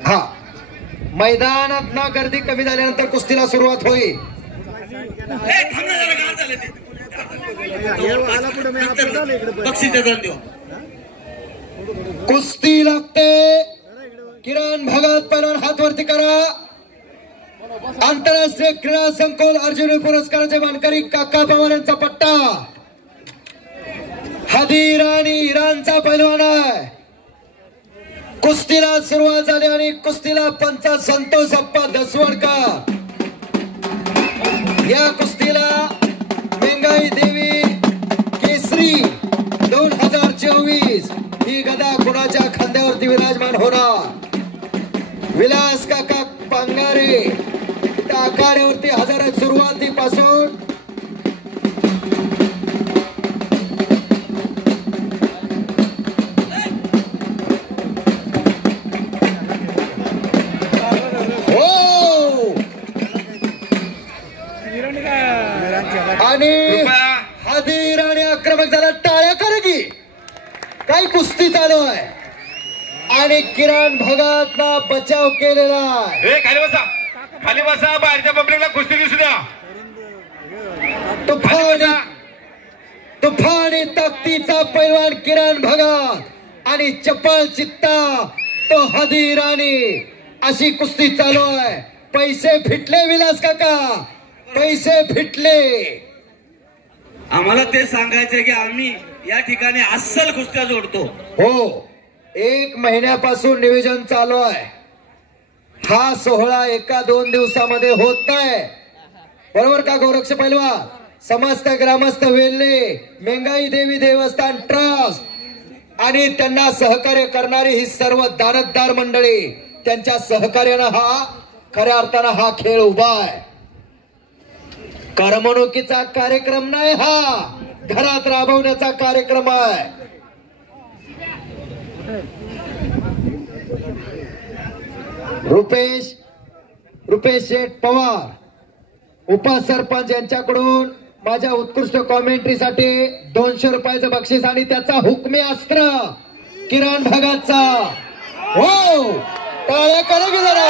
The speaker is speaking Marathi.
हा मैदानात ना गर्दी कमी झाल्यानंतर कुस्तीला सुरुवात होईल. कुस्ती लागते. किरण भगत पहिलवान हात वरती करा. आंतरराष्ट्रीय क्रीडा संकुल अर्जुन पुरस्काराचे मानकरी काका पवार यांचा पट्टा. हदीर आणि इराणचा पैलवान आहे. कुस्तीला सुरुवात झाली आणि कुस्तीला पंच संतोष अप्पा दसवडकर. या कुस्तीला मेंगाई देवी केसरी 2024 ही गदा कुणाच्या खांद्यावरती विराजमान होणार. विलास काका पांगारे त्या आखाड्यावरती हजर आहेत सुरुवातीपासून. आणि हदीर आणि आक्रमक झाला. टाळ्या कर की काही कुस्ती चालू आहे आणि किरण भगत ना बचाव केलेला आहे. खाली बसा, खाली बसा. बाहेरच्या पब्लिकला कुस्ती दिसू द्या. तुफानी ताकदीचा पैलवान किरण भगत आणि चपळ चित्ता तो हदीर आणि अशी कुस्ती चालू आहे. पैसे फिटले विलास काका, पैसे फिटले. आम्हाला ते सांगायचे की आम्ही या ठिकाणी अस्सल कुस्त्या जोडतो. हो, 1 महिन्यापासून नियोजन चालू आहे. हा सोहळा 1-2 दिवसामध्ये होत नाही. बरोबर का गोरक्ष पैलवान? समस्त ग्रामस्थ वेल्हे मेंगाई देवी देवस्थान ट्रस्ट आणि त्यांना सहकार्य करणारी ही सर्व दानतदार मंडळी, त्यांच्या सहकार्यानं हा खऱ्या अर्थानं हा खेळ उभा आहे. करमणुकीचा कार्यक्रम नाही, हा घरात राबवण्याचा कार्यक्रम आहे. रुपेश शेठ पवार उपसरपंच यांच्याकडून माझ्या उत्कृष्ट कॉमेंट्रीसाठी 200 रुपयाचं बक्षीस आणि त्याचा हुकमी अस्त्र किरण भगतचा. हो, टाळ्या करा की जरा.